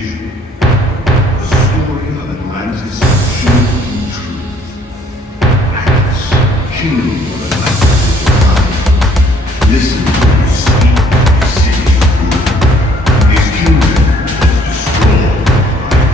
retribution. The story of Atlantis changing truth. Atlas, kingdom of Atlantis is alive. Listen to him speak of the city of Rue. His kingdom was destroyed by foolish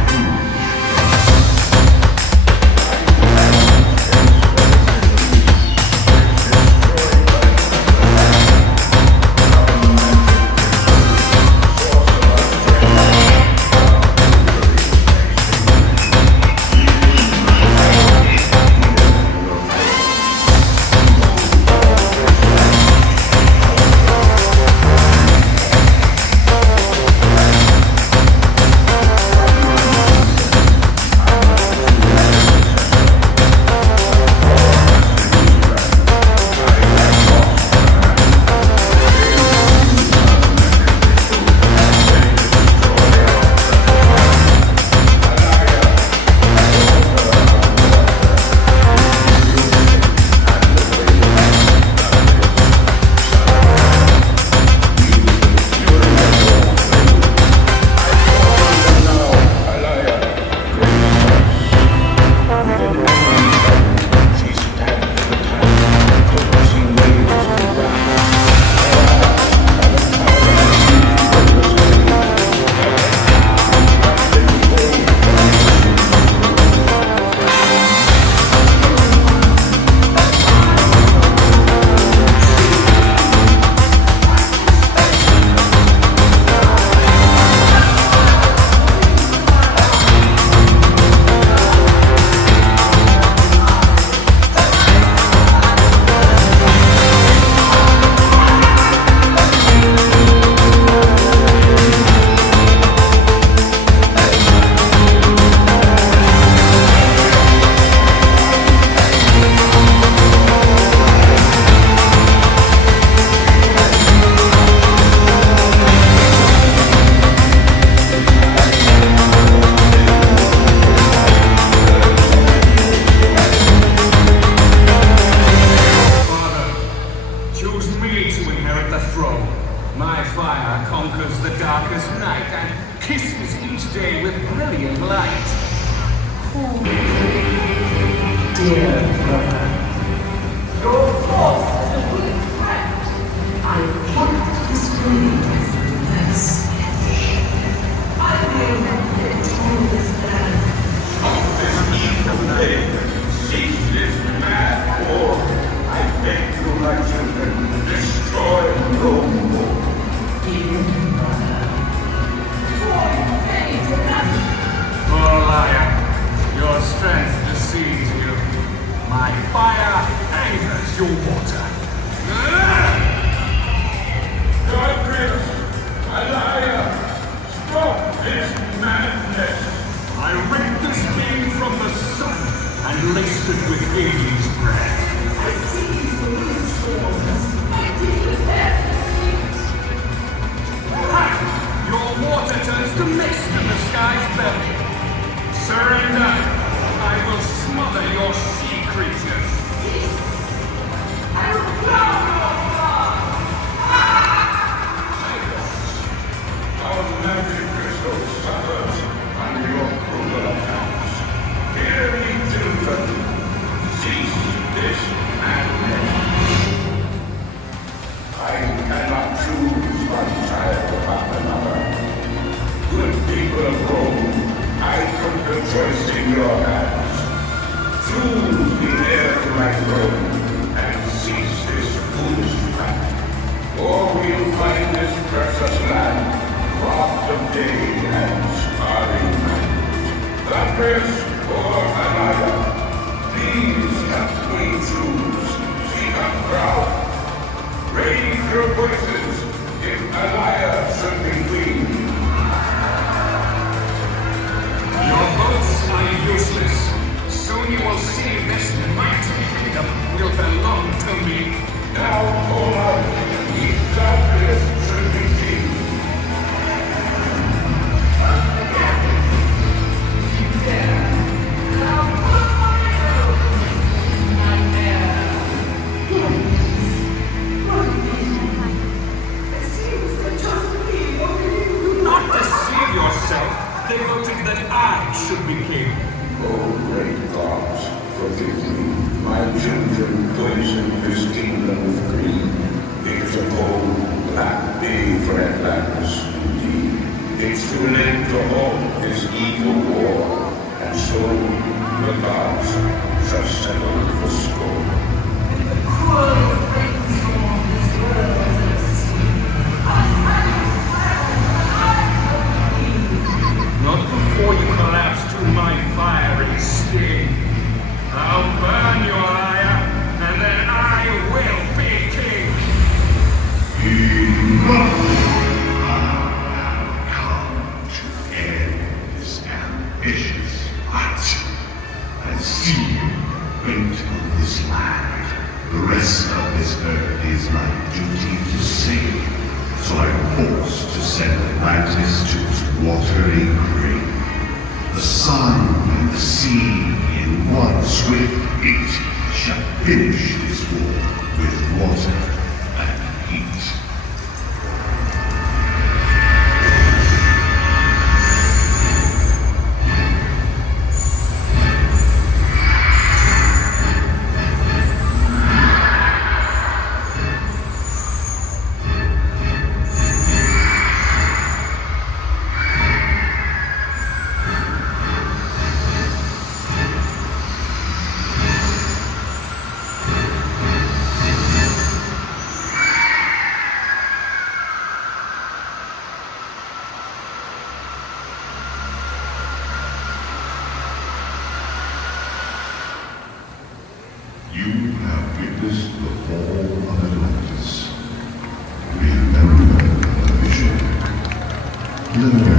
I should be king. Oh, great gods, forgive me. My children poisoned this kingdom with greed. It's a cold, black day for Atlantis, indeed. It's too late to halt this evil war, and so the gods shall settle the score. The cruel brainstorm this world of sea. Not before you collapse to my fiery sting. I'll burn your ire, and then I will be king. Enough! I have come to end this ambitious fight. And see you fate of this land. The rest of this earth is my duty to save. So I'm forced to send Atlantis to its watery grave. The sun and the sea in one swift hit shall finish this war with water and heat. You have witnessed the fall of Atlantis. Remember the vision. Learn